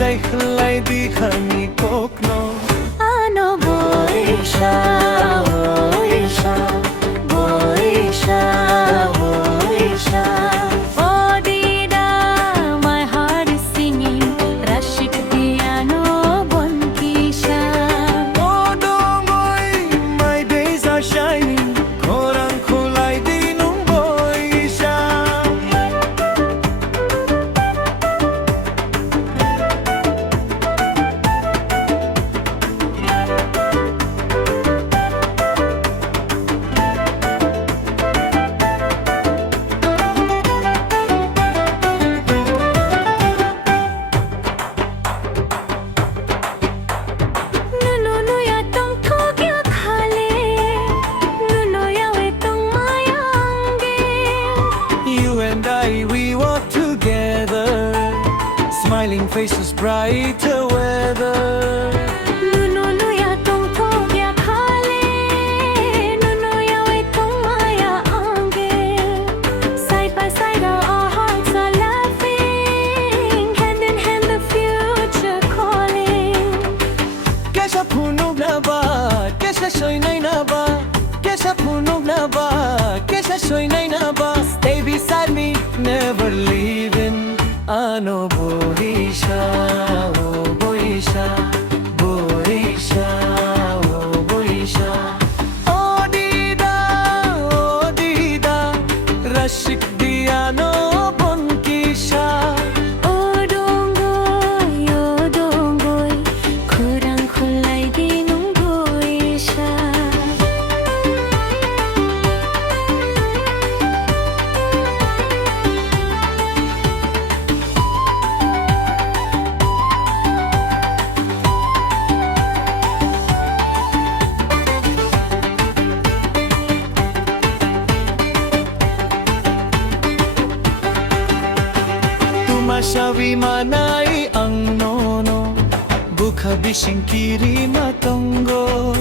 say hulay di kami kokno Ano boy siya, boy siya, boy siya, boy siya. Oh Dida, my heart is singing. Rashik piano bonki siya. Oh dongoy, my days are shining. Korang kulay di nung boy siya. Nunuya tong kogya khale, nunuya we tong maya ange. You and I, we walk together, smiling faces, brighter weather. Nunuya tong kogya khale, nunuya we tong maya ange. Side by side our hearts are laughing, hand in hand the future calling. Kesa punog na ba? Kesa soy nay na ba? Kesa punog na ba? Kesa soy nay na ba? Stay beside me, never leaving. Ano boy siya, oh boy siya, boy siya, oh boy siya. Oh Dida, Rashik Diano bonki siya. Oh donggoy, kurang kulay di nung boy siya. Tumasawi manay ang nono, buka bising kiri matongo.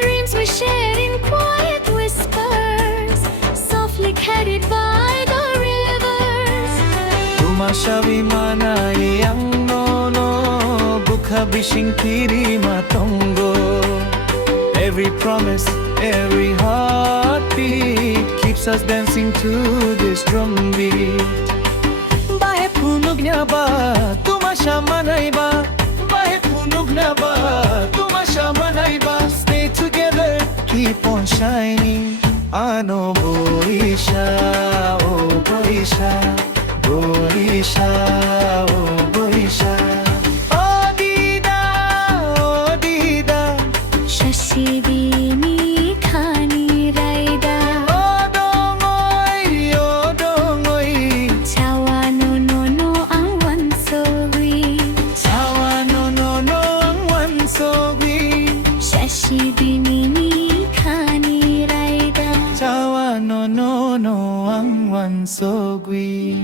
Dreams we shared in quiet whispers, softly carried by the rivers. Tumasawi manay ang nono, buka bising kiri matongo. Every promise, every heartbeat keeps us dancing to this drumbeat. Bahe punog niya ba? Tumasya manay ba? Bahe punog na ba? Tumasya manay ba? Stay together, keep on shining. Ano boy siya, oh boy siya, boy siya, oh boy siya. Oh Dida, Shashibini khani raida, oh dongoy, chawa no ang wansogwi. tawa no ang wansogwi. Shashibini khani raida. Tawa no ang wansogwi.